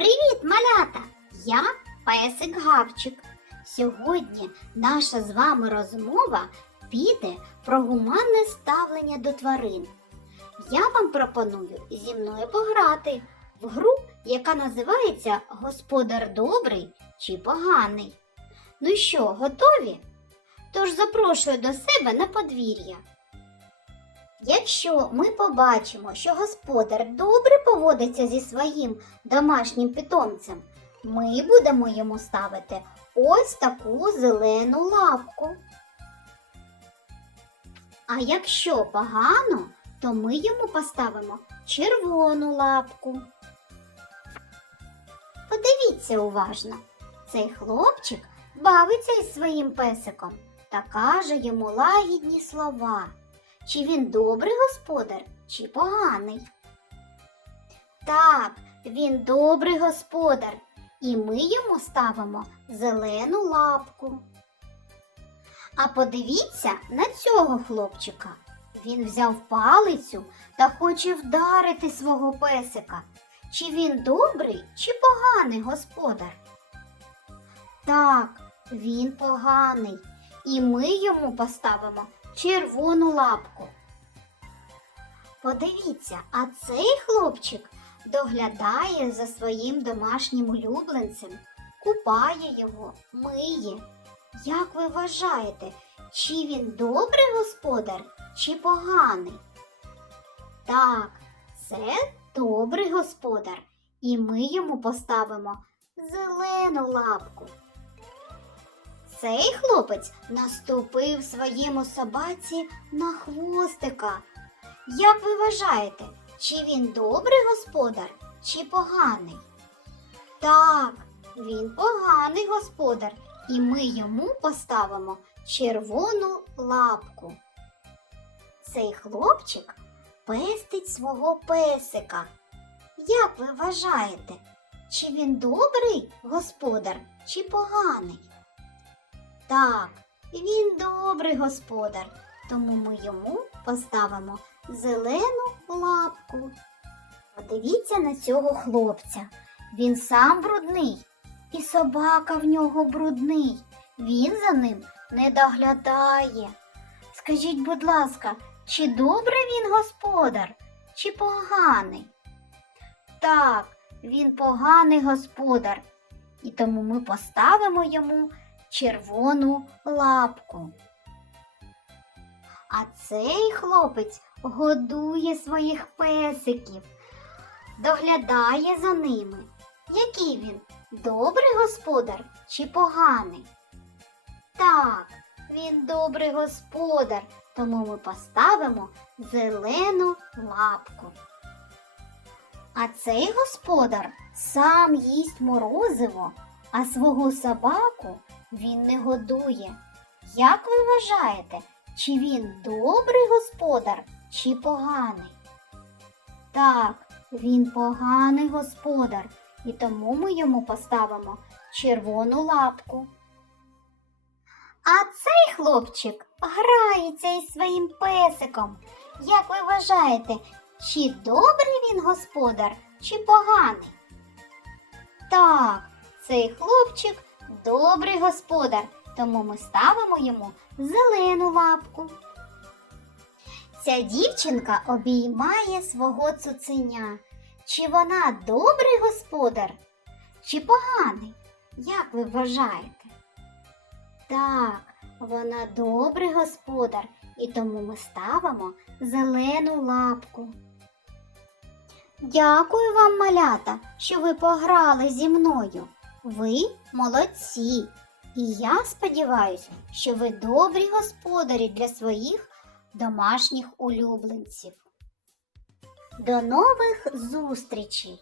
Привіт, малята! Я песик Гавчик. Сьогодні наша з вами розмова піде про гуманне ставлення до тварин. Я вам пропоную зі мною пограти в гру, яка називається Господар добрий чи поганий. Ну що, готові? Тож запрошую до себе на подвір'я. Якщо ми побачимо, що господар добре поводиться зі своїм домашнім питомцем, ми будемо йому ставити ось таку зелену лапку. А якщо погано, то ми йому поставимо червону лапку. Подивіться уважно, цей хлопчик бавиться із своїм песиком та каже йому лагідні слова. Чи він добрий господар, чи поганий? Так, він добрий господар, і ми йому ставимо зелену лапку. А подивіться на цього хлопчика. Він взяв палицю та хоче вдарити свого песика. Чи він добрий, чи поганий господар? Так, він поганий, і ми йому поставимо червону лапку. Подивіться, а цей хлопчик доглядає за своїм домашнім улюбленцем, купає його, миє. Як ви вважаєте, чи він добрий господар, чи поганий? Так, це добрий господар, і ми йому поставимо зелену лапку. Цей хлопець наступив своєму собаці на хвостика. Як ви вважаєте, чи він добрий господар, чи поганий? Так, він поганий господар, і ми йому поставимо червону лапку. Цей хлопчик пестить свого песика. Як ви вважаєте, чи він добрий господар, чи поганий? Так, він добрий господар, тому ми йому поставимо зелену лапку. Подивіться на цього хлопця. Він сам брудний, і собака в нього брудний. Він за ним не доглядає. Скажіть, будь ласка, чи добрий він господар, чи поганий? Так, він поганий господар, і тому ми поставимо йому червону лапку. А цей хлопець годує своїх песиків, доглядає за ними. Який він? Добрий господар чи поганий? Так, він добрий господар, тому ми поставимо зелену лапку. А цей господар сам їсть морозиво, а свого собаку він не годує. Як ви вважаєте, чи він добрий господар, чи поганий? Так, він поганий господар, і тому ми йому поставимо червону лапку. А цей хлопчик грається із своїм песиком. Як ви вважаєте, чи добрий він господар, чи поганий? Так, цей хлопчик добрий господар, тому ми ставимо йому зелену лапку. Ця дівчинка обіймає свого цуценя. Чи вона добрий господар, чи поганий? Як ви вважаєте? Так, вона добрий господар, і тому ми ставимо зелену лапку. Дякую вам, малята, що ви пограли зі мною. Ви молодці. І я сподіваюся, що ви добрі господарі для своїх домашніх улюбленців. До нових зустрічей!